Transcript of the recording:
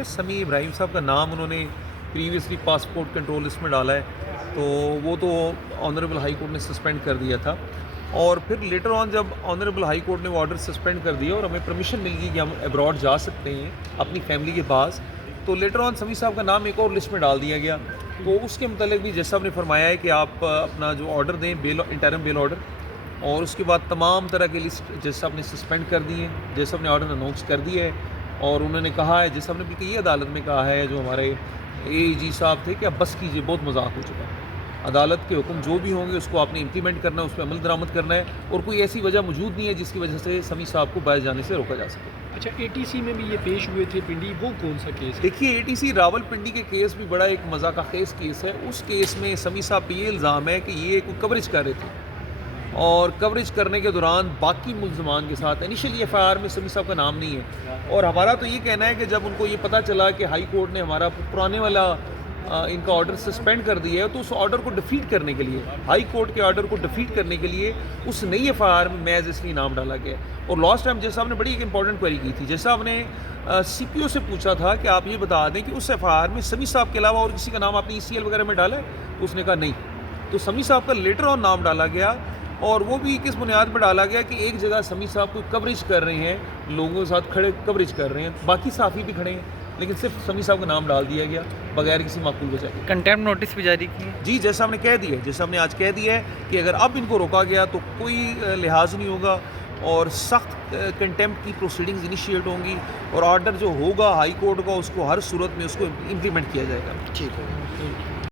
ہے سمیع ابراہیم صاحب کا نام انہوں نے پریویسلی پاسپورٹ کنٹرول لسٹ میں ڈالا ہے، تو وہ تو آنریبل ہائی کورٹ نے سسپینڈ کر دیا تھا، اور پھر لیٹر آن جب آنریبل ہائی کورٹ نے وہ آرڈر سسپینڈ کر دیا اور ہمیں پرمیشن مل گئی کہ ہم ابراڈ جا سکتے ہیں اپنی فیملی کے پاس، تو لیٹر آن سمیع صاحب کا نام ایک اور لسٹ میں ڈال دیا گیا۔ تو اس کے متعلق بھی جیسا آپ نے فرمایا ہے کہ آپ اپنا جو آرڈر دیں انٹرم بیل آرڈر، اور اس کے بعد تمام طرح کی لسٹ جیسا آپ نے سسپینڈ کر دی ہے، جیسا آپ نے آرڈر اناؤنس کر دیا ہے، اور انہوں نے کہا ہے جیسا آپ نے بالکل یہ عدالت میں کہا ہے جو ہمارے AG صاحب تھے کہ اب بس کیجیے، بہت مذاق ہو چکا ہے، عدالت کے حکم جو بھی ہوں گے اس کو آپ نے امپلیمنٹ کرنا ہے، اس پہ عمل درآمد کرنا ہے، اور کوئی ایسی وجہ موجود نہیں ہے جس کی وجہ سے سمیع صاحب کو باہر جانے سے روکا جا سکے۔ اچھا ATC میں بھی یہ پیش ہوئے تھے پنڈی، وہ کون سا کیس ہے؟ دیکھیے ATC راول پنڈی کے کیس بھی بڑا ایک مزہ کا خیز کیس ہے۔ اس کیس میں سمیع صاحب پہ یہ الزام ہے کہ یہ کوئی کوریج کر رہے تھے، اور کوریج کرنے کے دوران باقی ملزمان کے ساتھ انیشلی FIR میں سمیع صاحب کا نام نہیں ہے، اور ہمارا تو یہ کہنا ہے کہ جب ان کو یہ پتہ چلا کہ ہائی کورٹ نے ہمارا پرانے والا ان کا آرڈر سسپینڈ کر دیا ہے، تو اس آرڈر کو ڈیفیٹ کرنے کے لیے، ہائی کورٹ کے آرڈر کو ڈیفیٹ کرنے کے لیے اس نئی FIR میں محض اس لیے نام ڈالا گیا ہے۔ اور لاسٹ ٹائم جیسا آپ نے بڑی ایک امپورٹنٹ کوئری کی تھی، جیسا آپ نے CPO سے پوچھا تھا کہ آپ یہ بتا دیں کہ اس FIR میں سمیع صاحب کے علاوہ اور کسی کا نام آپ نے ECL وغیرہ میں ڈالا ہے، تو اس نے کہا نہیں، تو سمیع صاحب کا لیٹر آن نام ڈالا گیا، اور وہ بھی کس بنیاد پر ڈالا گیا کہ ایک جگہ سمیع صاحب کوئی کوریج کر رہے ہیں، لوگوں کے ساتھ کھڑے کوریج کر رہے ہیں، باقی صحافی بھی کھڑے ہیں، لیکن صرف سمیع صاحب کا نام ڈال دیا گیا بغیر کسی معقول وجہ کے۔ کنٹیمپٹ نوٹس بھی جاری کیے؟ جی، جیسا ہم نے کہہ دیا ہے، جیسا ہم نے آج کہہ دیا ہے کہ اگر اب ان کو روکا گیا تو کوئی لحاظ نہیں ہوگا، اور سخت کنٹیمپٹ کی پروسیڈنگز انیشیٹ ہوں گی، اور آرڈر جو ہوگا ہائی کورٹ کا اس کو ہر صورت میں اس کو امپلیمنٹ کیا جائے گا۔ ٹھیک ہے۔